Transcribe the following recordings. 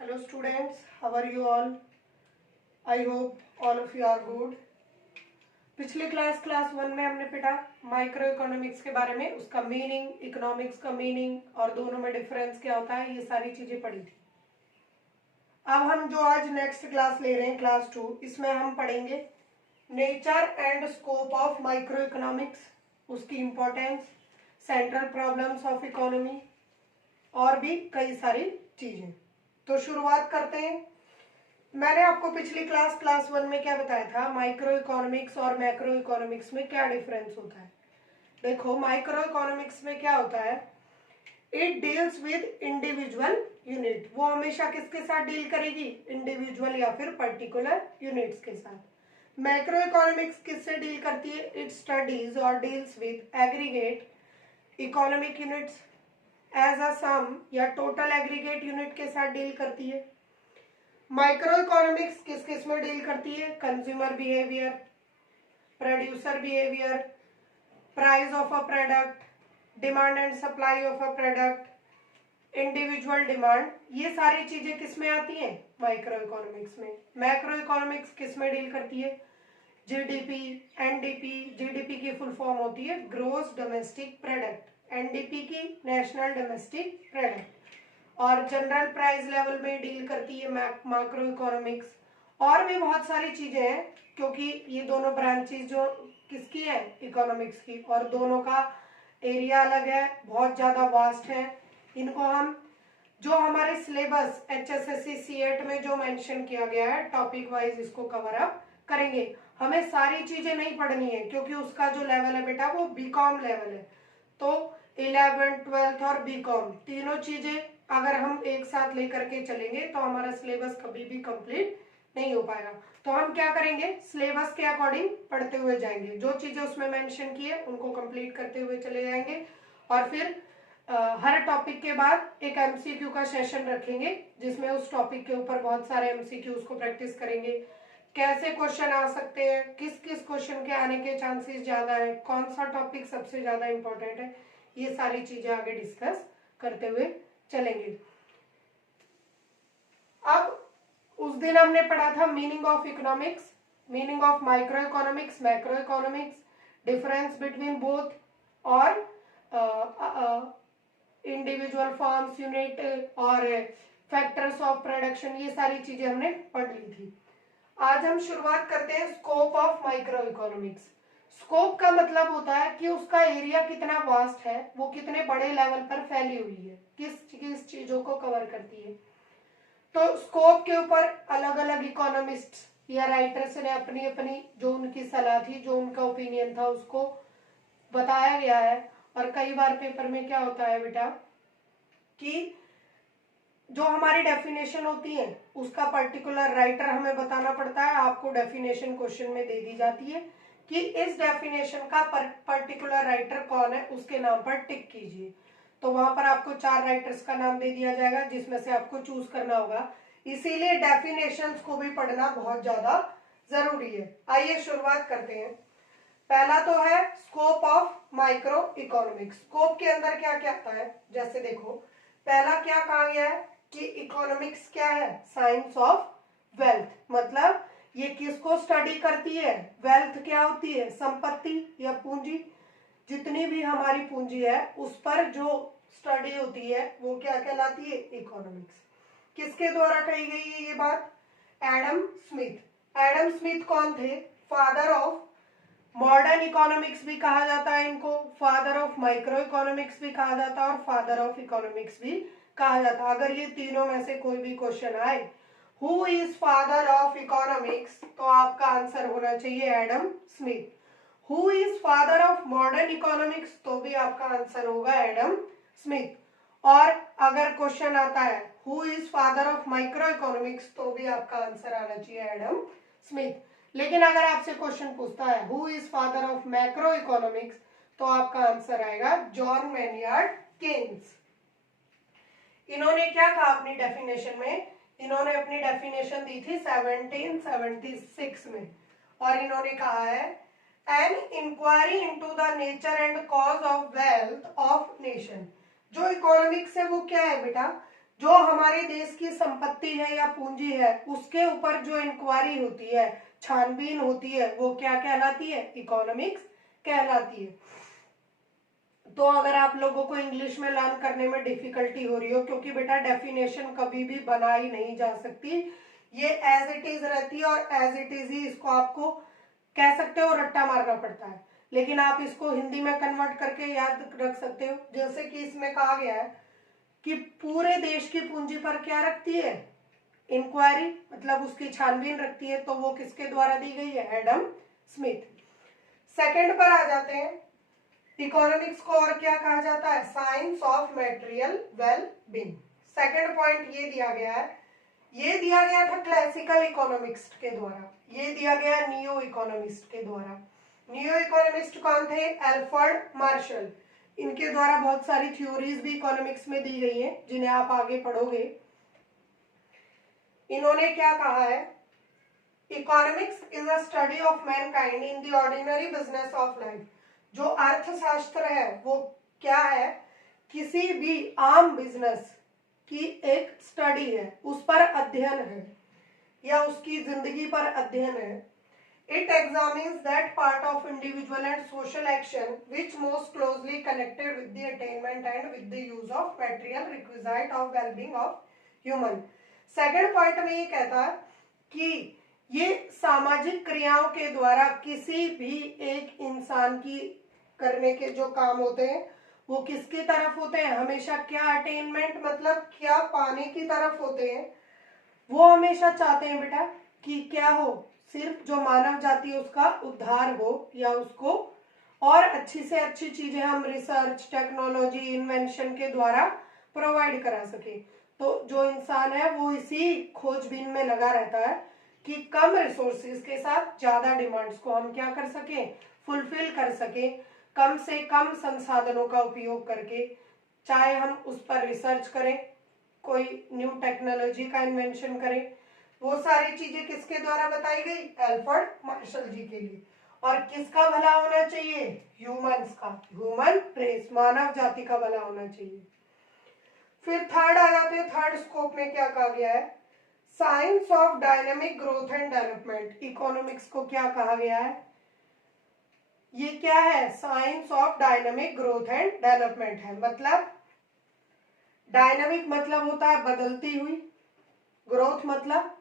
Hello students, how are you all? I hope all of you are good. पिछली class 1 में हमने पढ़ा micro economics के बारे में, उसका मीनिंग, इकोनॉमिक्स का मीनिंग और दोनों में डिफरेंस क्या होता है, ये सारी चीजें पढ़ी थी। अब हम जो आज नेक्स्ट क्लास ले रहे हैं क्लास 2, इसमें हम पढ़ेंगे nature and scope of micro economics, उसकी importance, central problems of economy और भी कई सारी चीजें। तो शुरुआत करते हैं। मैंने आपको पिछली क्लास 1 में क्या बताया था, माइक्रो इकोनॉमिक्स और मैक्रो इकोनॉमिक्स में क्या डिफरेंस होता है। देखो, माइक्रो इकोनॉमिक्स में क्या होता है, it deals with individual unit. वो हमेशा किसके साथ डील करेगी, इंडिविजुअल या फिर पर्टिकुलर यूनिट्स के साथ। मैक्रो इकोनॉमिक्स किससे डील करती है, इट स्टडीज और deals with aggregate economic units as a sum या टोटल एग्रीगेट यूनिट के साथ डील करती है। माइक्रो इकोनॉमिक्स किस किस में डील करती है, consumer behaviour, producer behaviour, price of a product, demand and supply of a product, individual demand, ये सारी चीजें किस में आती हैं, माइक्रो इकोनॉमिक्स में। मैक्रो इकोनॉमिक्स किस में डील करती है, जीडीपी, एनडीपी। जीडीपी की फुल फॉर्म होती है ग्रोस डोमेस्टिक प्रोडक्ट, एनडीपी की नेशनल डोमेस्टिक प्रोडक्ट, और जनरल प्राइस लेवल में डील करती है मैक्रो इकोनॉमिक्स। और भी बहुत सारी चीजें हैं, क्योंकि ये दोनों ब्रांचेस जो किसकी है, इकोनॉमिक्स की, और दोनों का एरिया अलग है, बहुत ज्यादा वास्ट है। इनको हम जो हमारे सिलेबस HSSC C8 में जो मेंशन किया गया है, टॉपिक वाइज इसको कवर अप करेंगे। हमें सारी चीजें नहीं पढ़नी है, क्योंकि उसका जो लेवल है बेटा वो बीकॉम लेवल है। तो 11th 12th और बीकॉम तीनों चीजें अगर हम एक साथ लेकर के चलेंगे तो हमारा सिलेबस कभी भी कंप्लीट नहीं हो पाएगा। तो हम क्या करेंगे, सिलेबस के अकॉर्डिंग पढ़ते हुए जाएंगे, जो चीजें उसमें मेंशन की है उनको कंप्लीट करते हुए चले जाएंगे, और फिर हर टॉपिक के बाद एक MCQ का सेशन रखेंगे, जिसमें उस टॉपिक के ऊपर बहुत सारे MCQs को प्रैक्टिस करेंगे, कैसे क्वेश्चन आ सकते हैं, किस किस क्वेश्चन के आने के चांसेस ज्यादा है, कौन सा टॉपिक सबसे ज्यादा इंपॉर्टेंट है, ये सारी चीजें आगे डिस्कस करते हुए चलेंगे। अब उस दिन हमने पढ़ा था meaning of economics, meaning of micro economics, macro economics, difference between both, और इंडिविजुअल फॉर्म्स, यूनिट और फैक्टर्स ऑफ प्रोडक्शन, ये सारी चीजें हमने पढ़ ली थी। आज हम शुरुआत करते हैं scope of micro economics. Scope का मतलब होता है कि उसका एरिया कितना वास्ट है, वो कितने बड़े लेवल पर फैली हुई है, किस किस चीजों को कवर करती है। तो स्कोप के ऊपर अलग अलग इकोनॉमिस्ट या राइटर्स ने अपनी अपनी जो उनकी सलाह थी, जो उनका ओपिनियन था, उसको बताया गया है। और कई बार पेपर में क्या होता है बेटा कि जो हमारी डेफिनेशन होती है उसका पर्टिकुलर राइटर हमें बताना पड़ता है। आपको डेफिनेशन क्वेश्चन में दे दी जाती है कि इस डेफिनेशन का पर्टिकुलर राइटर कौन है, उसके नाम पर टिक कीजिए। तो वहां पर आपको 4 राइटर्स का नाम दे दिया जाएगा, जिसमें से आपको चूज करना होगा। इसीलिए डेफिनेशंस को भी पढ़ना बहुत ज्यादा जरूरी है। आइए शुरुआत करते हैं। पहला तो है scope of micro economics. Scope के अंदर क्या क्या आता है, जैसे देखो पहला क्या कहा गया है कि इकोनॉमिक्स क्या है, साइंस ऑफ वेल्थ। मतलब ये किसको स्टडी करती है, वेल्थ क्या होती है, संपत्ति या पूंजी, जितनी भी हमारी पूंजी है उस पर जो स्टडी होती है वो क्या कहलाती है, इकोनॉमिक्स। किसके द्वारा कही गई है ये बात, एडम स्मिथ। एडम स्मिथ कौन थे, फादर ऑफ मॉडर्न इकोनॉमिक्स भी कहा जाता है इनको, फादर ऑफ माइक्रो इकोनॉमिक्स भी कहा जाता है, और फादर ऑफ इकोनॉमिक्स भी कहा जाता है। अगर ये तीनों में से कोई भी क्वेश्चन आए, who is father of economics, तो आपका आंसर होना चाहिए Adam Smith. Who is father of modern economics, तो भी आपका आंसर होगा एडम स्मिथ। और अगर क्वेश्चन आता है who is father of micro economics, तो भी आपका आंसर आना चाहिए एडम स्मिथ। लेकिन अगर आपसे क्वेश्चन पूछता है who is father of macro economics, तो आपका आंसर आएगा जॉन मैनियार्ड केन्स। इन्होंने क्या कहा अपनी डेफिनेशन में, इन्होंने अपनी डेफिनेशन दी थी 1776 में, और इन्होंने कहा है an inquiry into the nature and cause of wealth of nation. जो इकोनॉमिक्स है वो क्या है बेटा, जो हमारे देश की संपत्ति है या पूंजी है उसके ऊपर जो इंक्वायरी होती है, छानबीन होती है, वो क्या कहलाती है? इकोनॉमिक्स कहलाती है। तो अगर आप लोगों को इंग्लिश में लर्न करने में डिफिकल्टी हो रही हो, क्योंकि बेटा डेफिनेशन कभी भी बनाई नहीं जा सकती, ये एज इट इज रहती है और एज इट इज ही इसको आपको कह सकते हो, रट्टा मारना पड़ता है, लेकिन आप इसको हिंदी में कन्वर्ट करके याद रख सकते हो। जैसे कि इसमें कहा गया है कि पूरे देश की पूंजी पर क्या रखती है? इंक्वायरी, मतलब उसकी छानबीन रखती है। तो वो किसके द्वारा दी गई है? Adam Smith. सेकंड पर आ जाते हैं, इकोनॉमिक्स को और क्या कहा जाता है? Science of material well being. Second point ये दिया गया है, ये दिया गया था क्लासिकल इकोनॉमिक्स के द्वारा, ये दिया गया नियो इकोनॉमिस्ट के द्वारा। नियो इकोनॉमिस्ट कौन थे? Alfred Marshall. इनके द्वारा बहुत सारी थ्योरीज भी इकोनॉमिक्स में दी गई हैं, जिन्हें आप आगे पढ़ोगे। इन्होंने क्या कहा है? Economics is a study of Mankind in the ordinary business of life. जो अर्थशास्त्र है वो क्या है? किसी भी आम बिजनेस की एक स्टडी है, उस पर अध्ययन है या उसकी जिंदगी पर अध्ययन है। It examines that part of individual and social action which most closely connected with the attainment and with the use of material requisite of well-being of human. Second point में ये कहता है कि ये सामाजिक क्रियाओं के द्वारा किसी भी एक इंसान की करने के जो काम होते हैं वो किसकी तरफ होते हैं? हमेशा क्या अटेनमेंट, मतलब क्या पाने की तरफ होते हैं। वो हमेशा चाहते हैं बेटा कि क्या हो? सिर्फ जो मानव जाति है उसका उद्धार हो, या उसको और अच्छी से अच्छी चीजें हम रिसर्च, टेक्नोलॉजी, इन्वेंशन के द्वारा प्रोवाइड करा सके। तो जो इंसान है वो इसी खोजबीन में लगा रहता है कि कम रिसोर्सेज के साथ ज्यादा डिमांड्स को हम क्या कर सके? फुलफिल कर सके, कम से कम संसाधनों का उपयोग करके। चाहे हम उस पर रिसर्च करें, कोई न्यू टेक्नोलॉजी का इन्वेंशन करें, वो सारी चीजें किसके द्वारा बताई गई? एल्फ्रेड मार्शल जी के लिए। और किसका भला होना चाहिए? ह्यूमंस का, ह्यूमन रेस, मानव जाति का भला होना चाहिए। फिर थर्ड आ जाते हैं, थर्ड स्कोप में क्या कहा गया है? Science of dynamic growth and development. Economics को क्या कहा गया है? ये क्या है? Science of dynamic growth and development है। मतलब डायनेमिक मतलब होता है बदलती हुई, ग्रोथ मतलब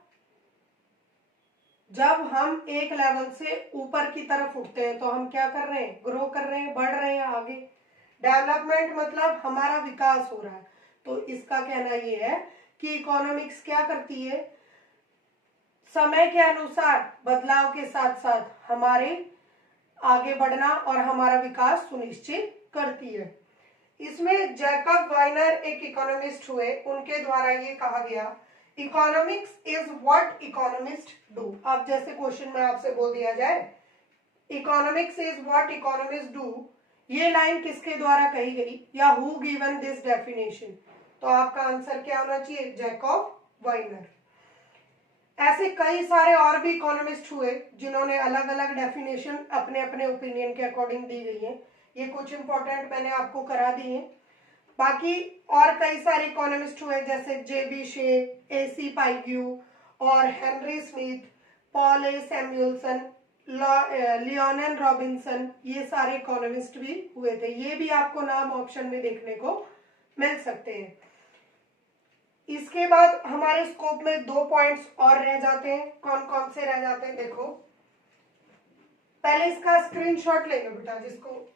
जब हम एक लेवल से ऊपर की तरफ उठते हैं तो हम क्या कर रहे हैं? ग्रो कर रहे हैं, बढ़ रहे हैं आगे। डेवलपमेंट मतलब हमारा विकास हो रहा है। तो इसका कहना ये है कि इकोनॉमिक्स क्या करती है? समय के अनुसार बदलाव के साथ साथ हमारे आगे बढ़ना और हमारा विकास सुनिश्चित करती है। इसमें जैकब वाइनर एक इकोनॉमिस्ट हुए, उनके द्वारा ये कहा गया, economics is what economist do. अब जैसे क्वेश्चन में आपसे बोल दिया जाए economics is what economist do, ये लाइन किसके द्वारा कही गई या हु गिवन दिस डेफिनेशन? तो आपका आंसर क्या होना चाहिए? जैकब वाइनर। ऐसे कई सारे और भी इकोनॉमिस्ट हुए जिन्होंने अलग अलग डेफिनेशन अपने अपने ओपिनियन के अकॉर्डिंग दी गई है। ये कुछ इंपॉर्टेंट मैंने आपको करा दी है। बाकी और कई सारे इकोनॉमिस्ट हुए जैसे जेबी शे, एसी पाइग्यू और हेनरी स्मिथ, पॉल ए सैमुअल्सन, लियोनेल रॉबिन्सन, ये सारे इकोनॉमिस्ट भी हुए थे। ये भी आपको नाम ऑप्शन में देखने को मिल सकते हैं। इसके बाद हमारे स्कोप में 2 पॉइंट्स और रह जाते हैं। कौन कौन से रह जाते हैं? देखो, पहले इसका स्क्रीनशॉट ले लो बेटा, जिसको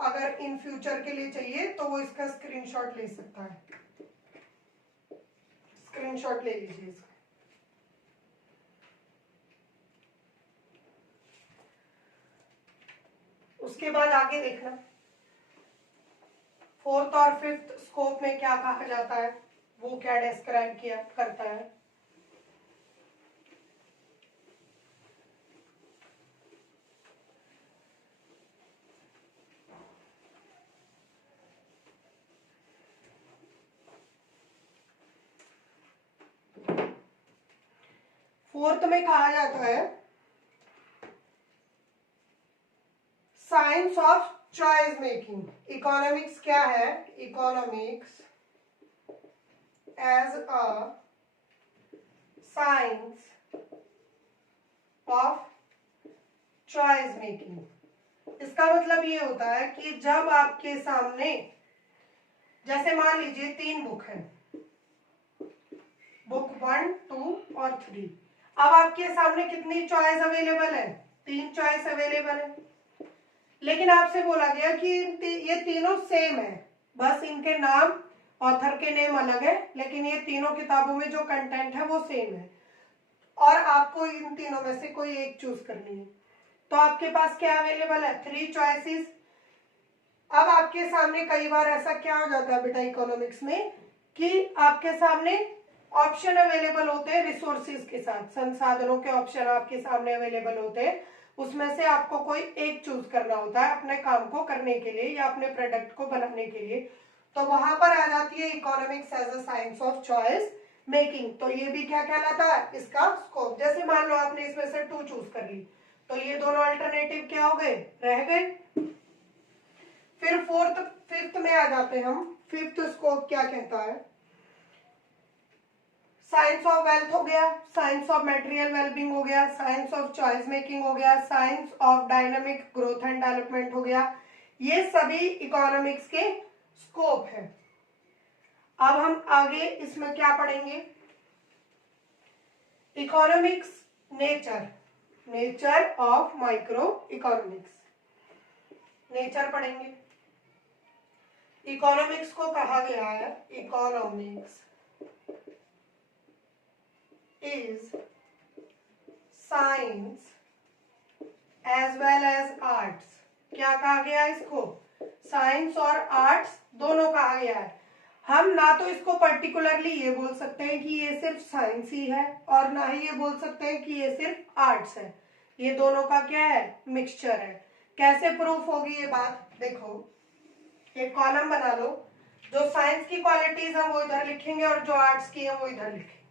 अगर इन फ्यूचर के लिए चाहिए तो वो इसका स्क्रीनशॉट ले सकता है। स्क्रीनशॉट ले लीजिए इसका। उसके बाद आगे देखना, 4th और 5th स्कोप में क्या कहा जाता है, वो क्या डिस्क्राइब किया करता है। फोर्थ में कहा जाता है science of choice making. Economics क्या है? Economics as a science of choice making. इसका मतलब ये होता है कि जब आपके सामने, जैसे मान लीजिए 3 बुक है, बुक 1, 2 और 3। अब आपके सामने कितनी चॉइस अवेलेबल है? 3 चॉइस अवेलेबल है। लेकिन आपसे बोला गया कि ये तीनों सेम है, बस इनके नाम, ऑथर के नेम अलग है, लेकिन ये तीनों किताबों में जो कंटेंट है वो सेम है और आपको इन तीनों में से कोई एक चूज करनी है। तो आपके पास क्या अवेलेबल है? 3 चॉइसेस। अब आपके सामने कई बार ऐसा क्या हो जाता है बेटा इकोनॉमिक्स में कि आपके सामने ऑप्शन अवेलेबल होते हैं रिसोर्सेज के साथ, संसाधनों के ऑप्शन आपके सामने अवेलेबल होते हैं, उसमें से आपको कोई एक चूज करना होता है अपने काम को करने के लिए या अपने प्रोडक्ट को बनाने के लिए। तो वहां पर आ जाती है economics as a science of choice making. तो ये भी क्या कहलाता है? इसका स्कोप। जैसे मान लो आपने इसमें से 2 चूज कर ली, तो ये दोनों अल्टरनेटिव क्या हो गए? रह गए। फिर फिफ्थ में आ जाते हैं हम। फिफ्थ स्कोप क्या कहता है? साइंस ऑफ वेल्थ हो गया, साइंस ऑफ मटेरियल वेलबींग हो गया, साइंस ऑफ चॉइस मेकिंग हो गया, science of dynamic growth and development हो गया। ये सभी इकोनॉमिक्स के स्कोप है। अब हम आगे इसमें क्या पढ़ेंगे? Economics nature, nature of micro economics, nature पढ़ेंगे। इकोनॉमिक्स को कहा गया है, economics is science as well as arts। क्या कहा गया है इसको? साइंस और आर्ट्स दोनों कहा गया है। हम ना तो इसको पर्टिकुलरली ये बोल सकते हैं कि ये सिर्फ साइंस ही है और ना ही ये बोल सकते हैं कि ये सिर्फ आर्ट्स है। ये दोनों का क्या है? मिक्सचर है। कैसे प्रूफ होगी ये बात? देखो, एक कॉलम बना लो, जो साइंस की क्वालिटीज है वो इधर लिखेंगे और जो आर्ट्स की है वो इधर लिखेंगे।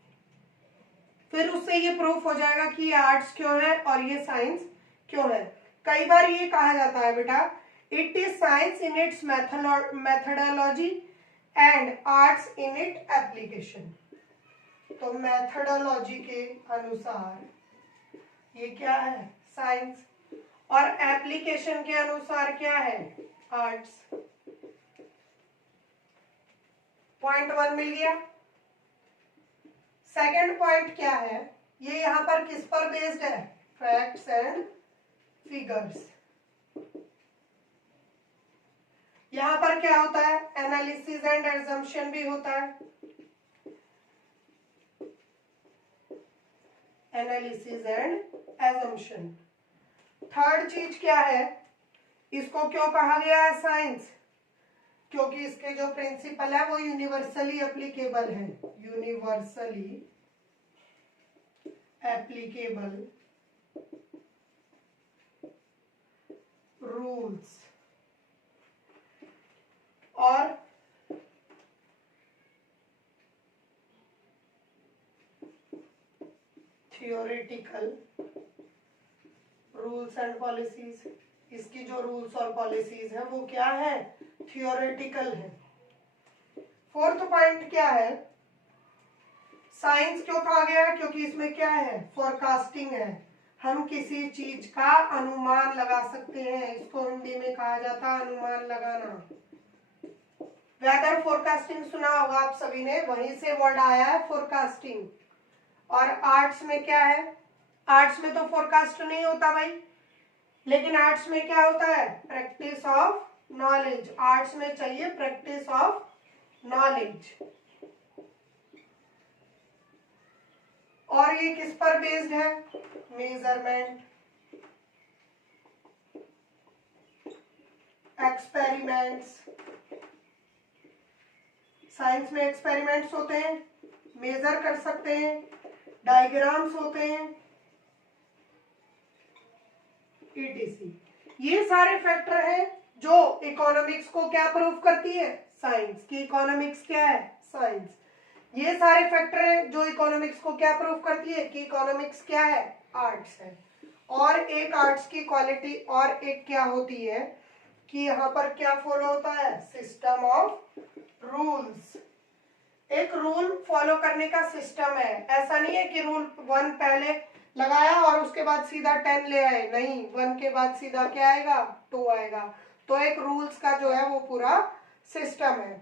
फिर उससे ये प्रूफ हो जाएगा कि ये आर्ट्स क्यों है और ये साइंस क्यों है। कई बार ये कहा जाता है बेटा, it is science in its methodology and arts in it application. तो मेथडोलॉजी के अनुसार ये क्या है? साइंस, और एप्लीकेशन के अनुसार क्या है? आर्ट्स। पॉइंट 1 मिल गया। सेकेंड पॉइंट क्या है? ये यहां पर किस पर बेस्ड है? Facts and figures. यहां पर क्या होता है? एनालिसिस एंड एजम्पशन भी होता है। Analysis and assumption. थर्ड चीज क्या है? इसको क्यों कहा गया है साइंस? क्योंकि इसके जो प्रिंसिपल है वो यूनिवर्सली एप्लीकेबल है। यूनिवर्सली एप्लीकेबल रूल्स और थियोरेटिकल रूल्स एंड पॉलिसीज। इसकी जो रूल्स और पॉलिसीज है वो क्या है? थियोरेटिकल है। फोर्थ पॉइंट क्या है? साइंस क्यों कहा गया है? क्योंकि इसमें क्या है? फोरकास्टिंग है। हम किसी चीज का अनुमान लगा सकते हैं, इसको हिंदी में कहा जाता है अनुमान लगाना। वेदर फोरकास्टिंग सुना होगा आप सभी ने, वहीं से वर्ड आया है फोरकास्टिंग। और आर्ट्स में क्या है? आर्ट्स में तो फोरकास्ट नहीं होता भाई, लेकिन आर्ट्स में क्या होता है? Practice of knowledge. आर्ट्स में चाहिए प्रैक्टिस ऑफ नॉलेज। और ये किस पर बेस्ड है? Measurement, experiments. साइंस में एक्सपेरिमेंट्स होते हैं, मेजर कर सकते हैं, डायग्राम्स होते हैं, etc। ये सारे फैक्टर हैं जो इकोनॉमिक्स को क्या प्रूव करती है? साइंस की। इकोनॉमिक्स क्या है? साइंस। ये सारे फैक्टर हैं जो इकोनॉमिक्स को क्या प्रूव करती है कि इकोनॉमिक्स क्या है? आर्ट्स है। और एक आर्ट्स की क्वालिटी और एक क्या होती है कि यहाँ पर क्या फॉलो होता है? System of rules. एक रूल फॉलो करने का सिस्टम है, ऐसा नहीं है कि रूल 1 पहले लगाया और उसके बाद सीधा 10 ले आए, नहीं, 1 के बाद सीधा क्या आएगा, 2 आएगा। तो एक रूल्स का जो है वो पूरा सिस्टम है।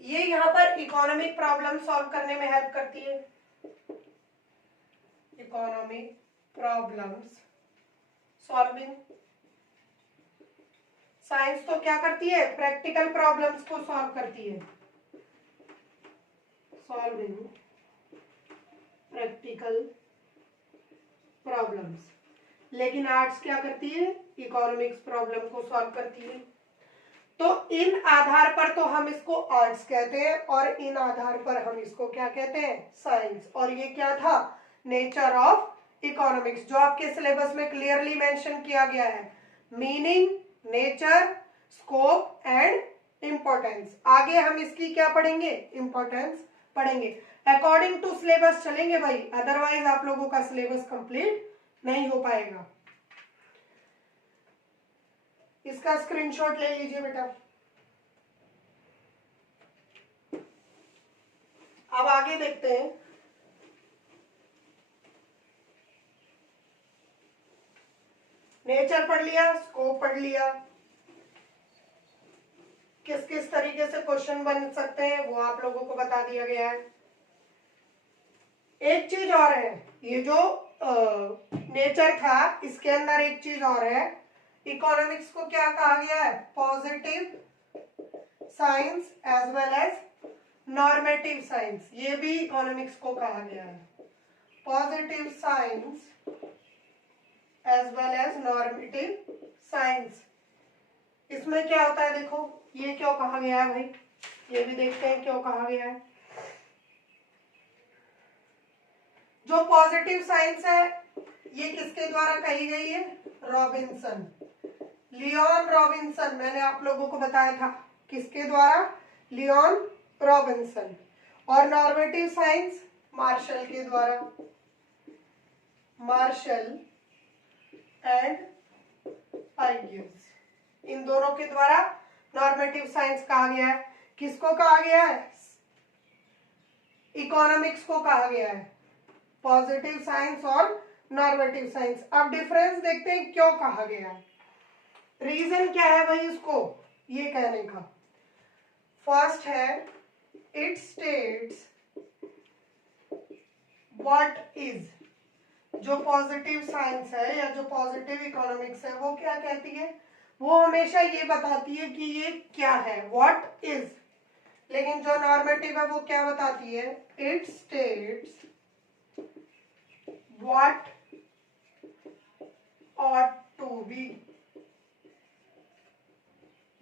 ये यहाँ पर इकोनॉमिक प्रॉब्लम सॉल्व करने में हेल्प करती है, इकोनॉमिक प्रॉब्लम्स सॉल्विंग। साइंस तो क्या करती है, प्रैक्टिकल प्रॉब्लम्स को सॉल्व करती है, सॉल्विंग प्रैक्टिकल प्रॉब्लम्स। लेकिन आर्ट्स क्या करती है, इकोनॉमिक्स प्रॉब्लम को सॉल्व करती है। तो इन आधार पर तो हम इसको आर्ट्स कहते हैं और इन आधार पर हम इसको क्या कहते हैं, साइंस। और ये क्या था, नेचर ऑफ इकोनॉमिक्स, जो आपके सिलेबस में क्लियरली मेंशन किया गया है, meaning, nature, scope and importance. आगे हम इसकी क्या पढ़ेंगे, इंपॉर्टेंस पढ़ेंगे। अकॉर्डिंग टू सिलेबस चलेंगे भाई, अदरवाइज आप लोगों का सिलेबस कंप्लीट नहीं हो पाएगा। इसका स्क्रीनशॉट ले लीजिए बेटा। अब आगे देखते हैं। नेचर पढ़ लिया, स्कोप पढ़ लिया, किस किस तरीके से क्वेश्चन बन सकते हैं वो आप लोगों को बता दिया गया है। एक चीज और है, ये जो नेचर था इसके अंदर एक चीज और है, इकोनॉमिक्स को क्या कहा गया है, positive science as well as normative science. ये भी इकोनॉमिक्स को कहा गया है, positive science as well as normative science. इसमें क्या होता है, देखो ये क्यों कहा गया है भाई, ये भी देखते हैं क्यों कहा गया है। जो पॉजिटिव साइंस है ये किसके द्वारा कही गई है, रॉबिन्सन, लियोन रॉबिन्सन। मैंने आप लोगों को बताया था किसके द्वारा, लियोन रॉबिन्सन। और नॉर्मेटिव साइंस मार्शल के द्वारा, मार्शल एंड आइगेस, इन दोनों के द्वारा नॉर्मेटिव साइंस कहा गया है। किसको कहा गया है, इकोनॉमिक्स को कहा गया है, पॉजिटिव साइंस और नॉर्मेटिव साइंस। अब डिफरेंस देखते हैं क्यों कहा गया है, रीजन क्या है भाई इसको ये कहने का। फर्स्ट है, इट स्टेट्स व्हाट इज, जो पॉजिटिव साइंस है या जो पॉजिटिव इकोनॉमिक्स है वो क्या कहती है, वो हमेशा ये बताती है कि ये क्या है, व्हाट इज। लेकिन जो नॉर्मेटिव है वो क्या बताती है, it states what ought to be,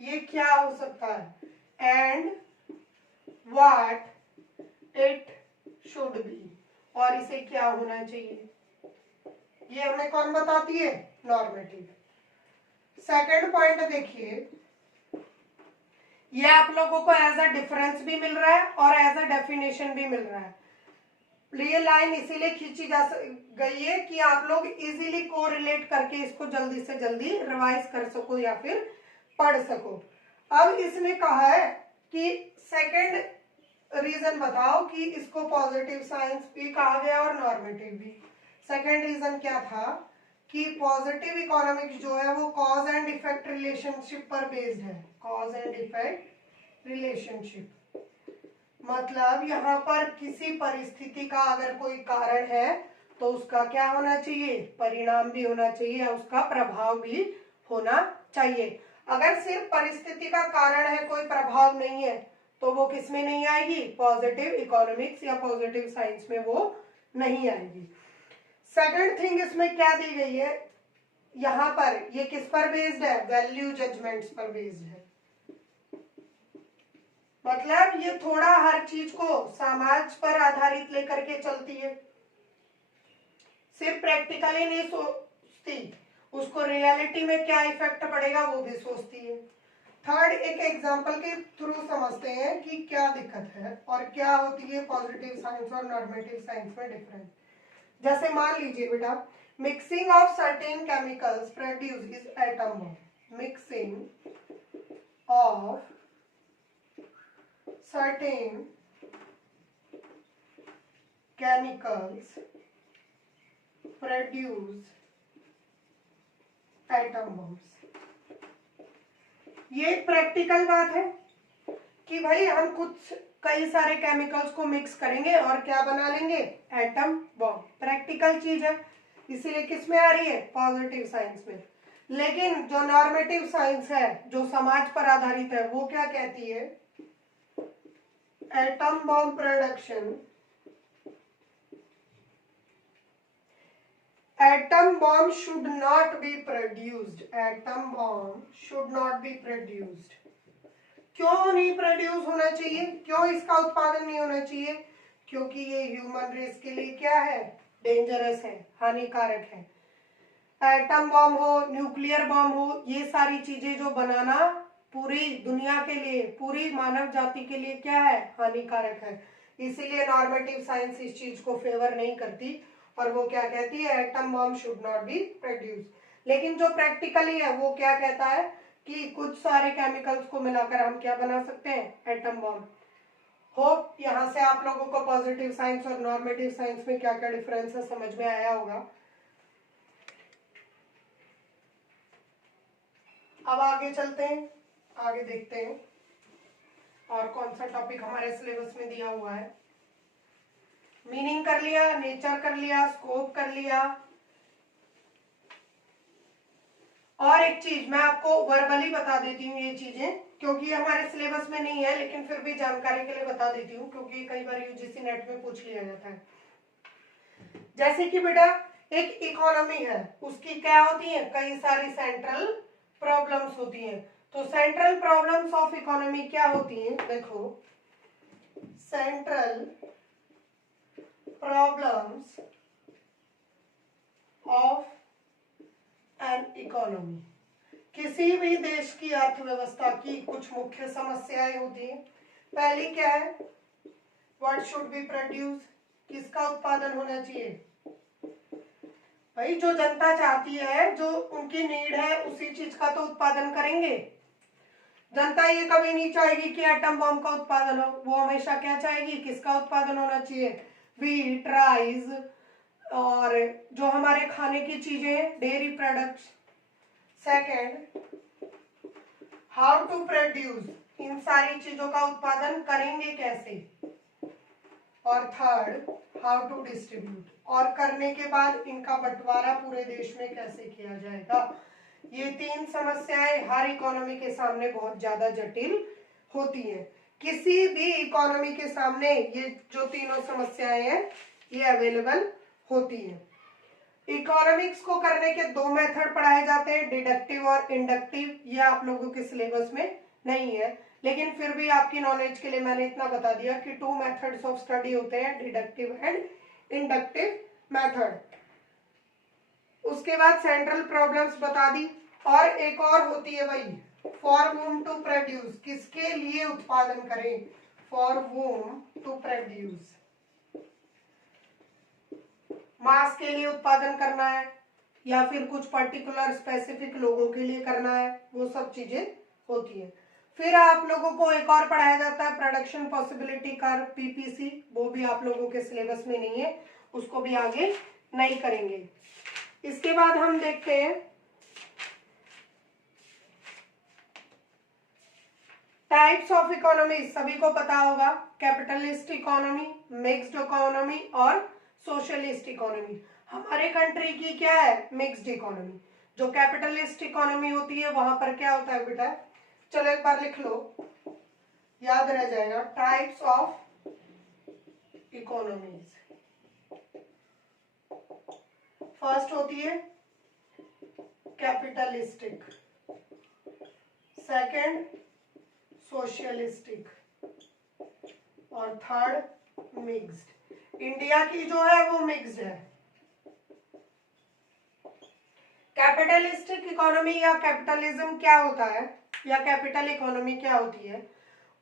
ये क्या हो सकता है, and what it should be, और इसे क्या होना चाहिए, ये हमें कौन बताती है, नॉर्मेटिव। सेकंड पॉइंट देखिए, ये आप लोगों को एज अ डिफरेंस भी मिल रहा है और एज अ डेफिनेशन भी मिल रहा है। ये लाइन इसीलिए खींची जा गई है कि आप लोग इजीली कोरिलेट करके इसको जल्दी से जल्दी रिवाइज कर सको या फिर पढ़ सको। अब इसने कहा है कि सेकंड रीजन बताओ कि इसको पॉजिटिव साइंस भी कहा गया और नॉर्मेटिव भी। सेकंड रीजन क्या था कि पॉजिटिव इकोनॉमिक्स जो है वो कॉज एंड इफेक्ट रिलेशनशिप पर बेस्ड है, कॉज एंड इफेक्ट रिलेशनशिप। मतलब यहाँ पर किसी परिस्थिति का अगर कोई कारण है तो उसका क्या होना चाहिए, परिणाम भी होना चाहिए, उसका प्रभाव भी होना चाहिए। अगर सिर्फ परिस्थिति का कारण है, कोई प्रभाव नहीं है, तो वो किस में नहीं आएगी, पॉजिटिव इकोनॉमिक्स या पॉजिटिव साइंस में वो नहीं आएगी। सेकंड थिंग इसमें क्या दी गई है, यहाँ पर ये किस पर बेस्ड है, वैल्यू जजमेंट्स पर बेस्ड है। मतलब ये थोड़ा हर चीज को समाज पर आधारित लेकर के चलती है, सिर्फ प्रैक्टिकली नहीं सोचती, उसको रियलिटी में क्या इफेक्ट पड़ेगा वो भी सोचती है। थर्ड, एक एग्जांपल के थ्रू समझते हैं कि क्या दिक्कत है और क्या होती है पॉजिटिव साइंस और नॉर्मेटिव साइंस में डिफरेंस। जैसे मान लीजिए बेटा, mixing of certain chemicals produces atom bomb, mixing of certain chemicals produce atom bombs. ये प्रैक्टिकल बात है कि भाई हम कुछ कई सारे केमिकल्स को मिक्स करेंगे और क्या बना लेंगे, एटम बॉम्ब। प्रैक्टिकल चीज है, इसीलिए किस में आ रही है, पॉजिटिव साइंस में। लेकिन जो नॉर्मेटिव साइंस है, जो समाज पर आधारित है, वो क्या कहती है, atom bomb production, atom bomb should not be produced, atom bomb should not be produced। क्यों नहीं प्रोड्यूस होना चाहिए, क्यों इसका उत्पादन नहीं होना चाहिए, क्योंकि ये ह्यूमन रेस के लिए क्या है, डेंजरस है, हानिकारक है। एटम बॉम्ब हो, न्यूक्लियर बॉम्ब हो, ये सारी चीजें जो बनाना पूरी दुनिया के लिए, पूरी मानव जाति के लिए क्या है, हानिकारक है। इसीलिए नॉर्मेटिव साइंस इस चीज को फेवर नहीं करती और वो क्या कहती है, atom bomb should not be produce. लेकिन जो प्रैक्टिकली है वो क्या कहता है कि कुछ सारे केमिकल्स को मिलाकर हम क्या बना सकते हैं, एटम बॉम्ब। होप यहाँ से आप लोगों को पॉजिटिव साइंस और नॉर्मेटिव साइंस में क्या क्या डिफरेंस है समझ में आया होगा। अब आगे चलते हैं, आगे देखते हैं और कौन सा टॉपिक हमारे सिलेबस में दिया हुआ है। मीनिंग कर लिया, नेचर कर लिया, स्कोप कर लिया। और एक चीज मैं आपको वर्बली बता देती हूँ, ये चीजें क्योंकि हमारे सिलेबस में नहीं है, लेकिन फिर भी जानकारी के लिए बता देती हूँ क्योंकि कई बार यूजीसी नेट में पूछ लिया जाता है। जैसे कि बेटा एक इकोनॉमी है, उसकी क्या होती है, कई सारी सेंट्रल प्रॉब्लम्स होती हैं। तो सेंट्रल प्रॉब्लम्स ऑफ इकोनॉमी क्या होती हैं, देखो central problems of an economy, किसी भी देश की अर्थव्यवस्था की कुछ मुख्य समस्याएं होती हैं। पहली क्या है, व्हाट शुड बी प्रोड्यूस, किसका उत्पादन होना चाहिए, भाई जो जनता चाहती है, जो उनकी नीड है, उसी चीज का तो उत्पादन करेंगे। जनता ये कभी नहीं चाहेगी कि एटम बॉम्ब का उत्पादन हो, वो हमेशा क्या चाहेगी, किसका उत्पादन होना चाहिए, व्हीट, राइस और जो हमारे खाने की चीजें, dairy products. Second, how to produce, इन सारी चीजों का उत्पादन करेंगे कैसे। और थर्ड, हाउ टू डिस्ट्रीब्यूट, और करने के बाद इनका बंटवारा पूरे देश में कैसे किया जाएगा। ये तीन समस्याएं हर इकोनॉमी के सामने बहुत ज्यादा जटिल होती हैं। किसी भी इकोनॉमी के सामने ये जो तीनों समस्याएं हैं ये अवेलेबल होती हैं। इकोनॉमिक्स को करने के दो मेथड पढ़ाए जाते हैं, डिडक्टिव और इंडक्टिव। ये आप लोगों के सिलेबस में नहीं है, लेकिन फिर भी आपकी नॉलेज के लिए मैंने इतना बता दिया कि टू मेथड्स ऑफ स्टडी होते हैं, डिडक्टिव एंड इंडक्टिव मेथड। उसके बाद सेंट्रल प्रॉब्लम्स बता दी, और एक और होती है भाई, फॉर वूम टू प्रोड्यूस, किसके लिए उत्पादन करें, फॉर वूम टू प्रोड्यूस, मास के लिए उत्पादन करना है या फिर कुछ पर्टिकुलर स्पेसिफिक लोगों के लिए करना है, वो सब चीजें होती है। फिर आप लोगों को एक और पढ़ाया जाता है प्रोडक्शन पॉसिबिलिटी कर्व, पीपीसी, वो भी आप लोगों के सिलेबस में नहीं है, उसको भी आगे नहीं करेंगे। इसके बाद हम देखते हैं टाइप्स ऑफ इकोनॉमी। सभी को पता होगा, कैपिटलिस्ट इकोनॉमी, मिक्स्ड इकोनॉमी और सोशलिस्ट इकोनॉमी। हमारे कंट्री की क्या है, मिक्स्ड इकोनॉमी। जो कैपिटलिस्ट इकोनॉमी होती है वहां पर क्या होता है बेटा, चलो एक बार लिख लो, याद रह जाएगा। टाइप्स ऑफ इकोनॉमीज, फर्स्ट होती है कैपिटलिस्टिक, सेकंड सोशलिस्टिक और थर्ड मिक्स्ड। इंडिया की जो है वो मिक्स्ड है। कैपिटलिस्टिक इकोनॉमी या कैपिटलिज्म क्या होता है, या कैपिटल इकोनॉमी क्या होती है,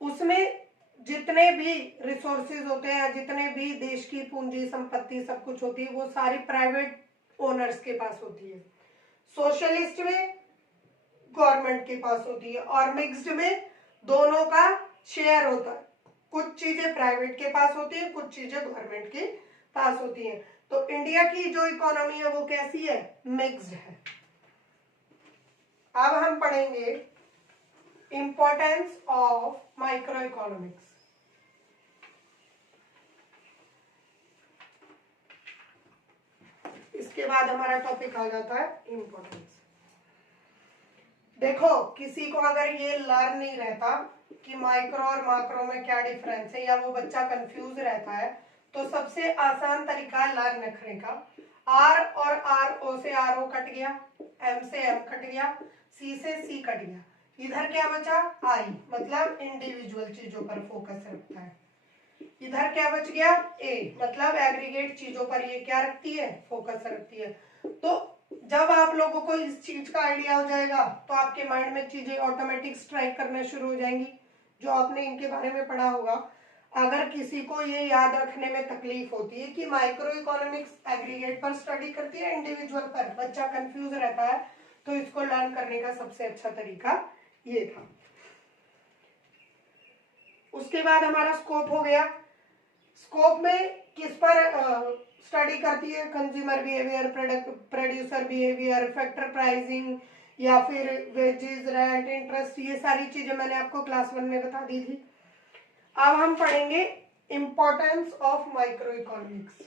उसमें जितने भी रिसोर्सेज होते हैं, जितने भी देश की पूंजी संपत्ति सब कुछ होती है, वो सारी प्राइवेट ओनर्स के पास होती है। सोशलिस्ट में गवर्नमेंट के पास होती है, और मिक्स्ड में दोनों का शेयर होता है, कुछ चीजें प्राइवेट के पास होती है, कुछ चीजें गवर्नमेंट के पास होती हैं। तो इंडिया की जो इकोनॉमी है वो कैसी है, मिक्स्ड है। अब हम पढ़ेंगे इंपॉर्टेंस ऑफ माइक्रो इकोनॉमिक्स। इसके बाद हमारा टॉपिक आ जाता है इंपॉर्टेंस। देखो, किसी को अगर ये लर्न नहीं रहता कि माइक्रो और मैक्रो में क्या डिफरेंस है, या वो बच्चा कंफ्यूज रहता है, तो सबसे आसान तरीका है लर्न रखने का। आर और आर ओ से आर ओ कट गया, एम से एम कट गया, सी से सी कट गया, इधर क्या बचा, आई, मतलब इंडिविजुअल चीजों पर फोकस रखता है। इधर क्या बच गया, ए, मतलब एग्रीगेट चीजों पर ये क्या रखती है, फोकस रखती है। तो जब आप लोगों को इस चीज का आइडिया हो जाएगा तो आपके माइंड में चीजें ऑटोमेटिक स्ट्राइक करने शुरू हो जाएंगी, जो आपने इनके बारे में पढ़ा होगा। अगर किसी को ये याद रखने में तकलीफ होती है कि माइक्रो इकोनॉमिक्स एग्रीगेट पर स्टडी करती है इंडिविजुअल पर, बच्चा कंफ्यूज रहता है, तो इसको लर्न करने का सबसे अच्छा तरीका ये था। उसके बाद हमारा स्कोप हो गया। स्कोप में किस पर स्टडी करती है, consumer behaviour, producer behaviour, factor pricing, या फिर वेजेस, रेंट, इंटरेस्ट, ये सारी चीजें मैंने आपको क्लास 1 में बता दी थी। अब हम पढ़ेंगे इंपॉर्टेंस ऑफ माइक्रो इकोनॉमिक्स।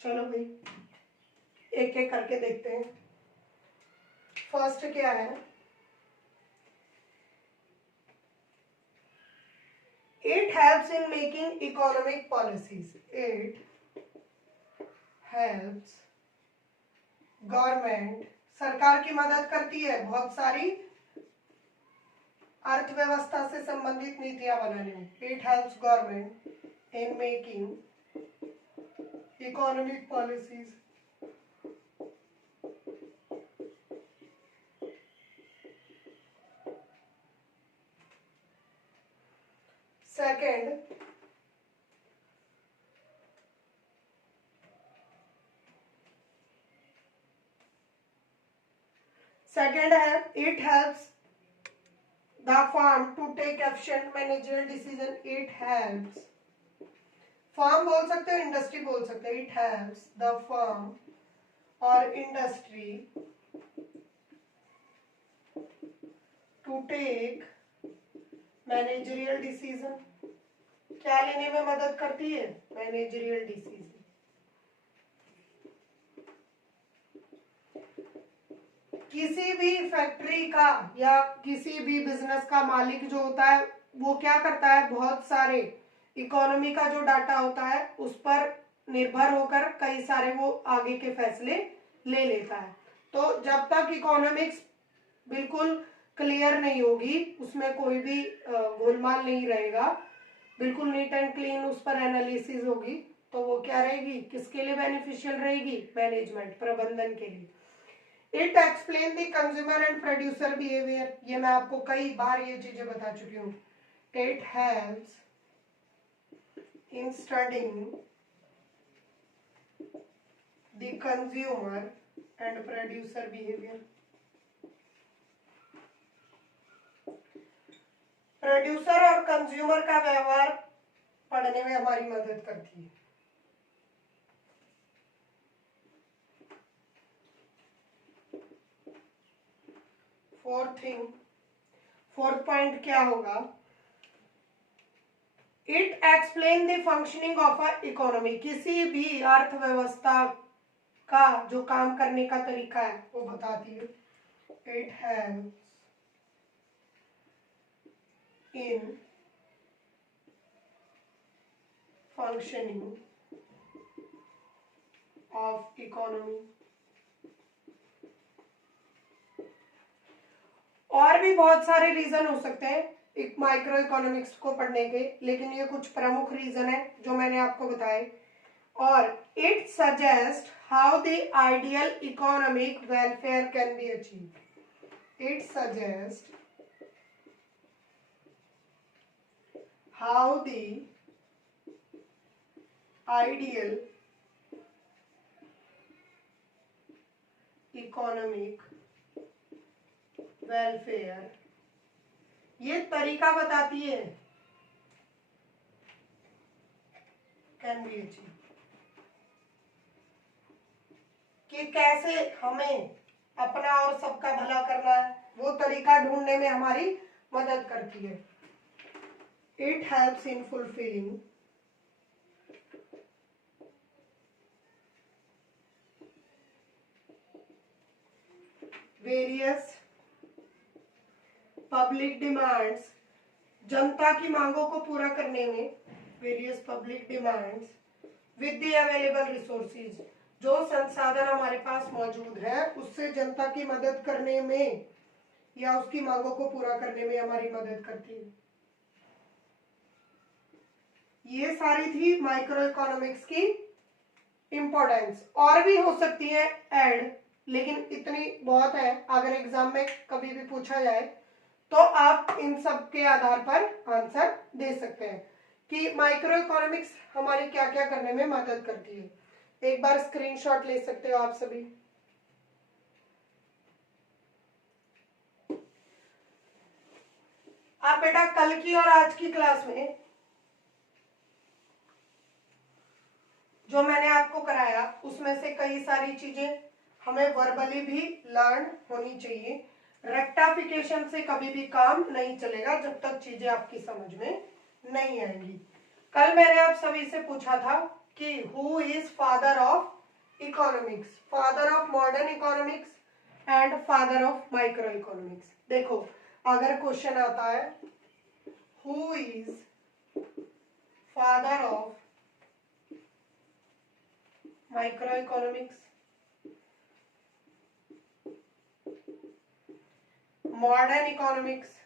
चलो भाई, एक एक करके देखते हैं। फर्स्ट क्या है, it helps in making economic policies. It helps government, सरकार की मदद करती है बहुत सारी अर्थव्यवस्था से संबंधित नीतियां बनाने में। It helps government in making economic policies. Second, है it helps the firm to take efficient managerial decision. It helps, firm बोल सकते हो, इंडस्ट्री बोल सकते हो, इट हेल्प्स द फर्म और industry to take managerial decision. क्या लेने में मदद करती है, मैनेजरियल डिसीजन। किसी भी फैक्ट्री का या किसी भी बिजनेस का मालिक जो होता है वो क्या करता है, बहुत सारे इकोनॉमी का जो डाटा होता है उस पर निर्भर होकर कई सारे वो आगे के फैसले ले लेता है। तो जब तक इकोनॉमिक्स बिल्कुल क्लियर नहीं होगी, उसमें कोई भी गोलमाल नहीं रहेगा, बिल्कुल नीट एंड क्लीन उस पर एनालिसिस होगी, तो वो क्या रहेगी, किसके लिए बेनिफिशियल रहेगी, मैनेजमेंट, प्रबंधन के लिए। It explain the consumer and producer behaviour, ये मैं आपको कई बार ये चीजें बता चुकी हूँ। It helps in studying the consumer and producer behaviour. Producer और कंज्यूमर का व्यवहार पढ़ने में हमारी मदद करती है। फोर्थ पॉइंट क्या होगा, it explain the functioning of a economy, किसी भी अर्थव्यवस्था का जो काम करने का तरीका है वो बताती है। It helps in functioning of economy. और भी बहुत सारे रीजन हो सकते हैं एक माइक्रो इकोनॉमिक्स को पढ़ने के, लेकिन ये कुछ प्रमुख रीजन है जो मैंने आपको बताए। और it suggest how the ideal economic welfare can be achieved. It suggest how the ideal economic welfare, ये तरीका बताती है, कैन बी अचीव, कि कैसे हमें अपना और सबका भला करना है, वो तरीका ढूंढने में हमारी मदद करती है। It helps in fulfilling various public demands, जनता की मांगों को पूरा करने में, various public demands with the available resources, जो संसाधन हमारे पास मौजूद है उससे जनता की मदद करने में या उसकी मांगों को पूरा करने में हमारी मदद करती है। ये सारी थी माइक्रो इकोनॉमिक्स की इंपॉर्टेंस, और भी हो सकती है ऐड, लेकिन इतनी बहुत है। अगर एग्जाम में कभी भी पूछा जाए तो आप इन सब के आधार पर आंसर दे सकते हैं कि माइक्रो इकोनॉमिक्स हमारी क्या क्या करने में मदद करती है। एक बार स्क्रीनशॉट ले सकते हो आप सभी। आप बेटा कल की और आज की क्लास में जो मैंने आपको कराया उसमें से कई सारी चीजें हमें वर्बली भी लर्न होनी चाहिए। रेक्टाफिकेशन से कभी भी काम नहीं चलेगा जब तक चीजें आपकी समझ में नहीं आएंगी। कल मैंने आप सभी से पूछा था कि who is father of economics, father of modern economics and father of micro economics. देखो अगर क्वेश्चन आता है who is father of micro economics, modern economics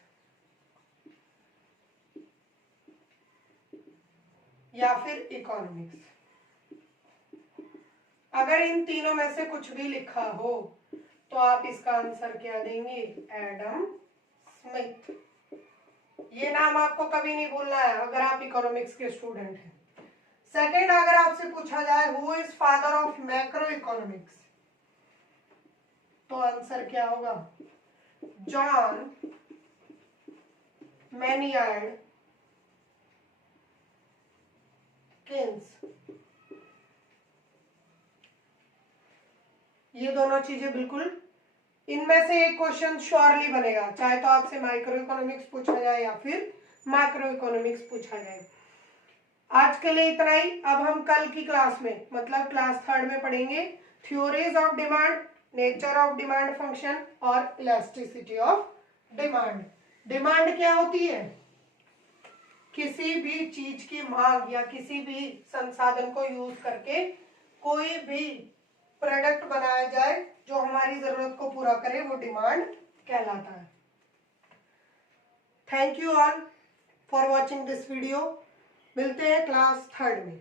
या फिर इकोनॉमिक्स, अगर इन तीनों में से कुछ भी लिखा हो तो आप इसका आंसर क्या देंगे? Adam Smith. ये नाम आपको कभी नहीं भूलना है अगर आप इकोनॉमिक्स के स्टूडेंट हैं। सेकंड, अगर आपसे पूछा जाए who is father of macro economics तो आंसर क्या होगा? John Maynard Keynes. ये दोनों चीजें बिल्कुल, इनमें से एक क्वेश्चन श्योरली बनेगा, चाहे तो आपसे माइक्रो इकोनॉमिक्स पूछा जाए या फिर मैक्रो इकोनॉमिक्स पूछा जाए। आज के लिए इतना ही। अब हम कल की क्लास में मतलब क्लास 3 में पढ़ेंगे theories of demand, nature of demand function और इलास्टिसिटी ऑफ डिमांड। डिमांड क्या होती है? किसी भी चीज की मांग या किसी भी संसाधन को यूज करके कोई भी प्रोडक्ट बनाया जाए जो हमारी जरूरत को पूरा करे, वो डिमांड कहलाता है। Thank you all for watching this video. मिलते हैं क्लास 3 में।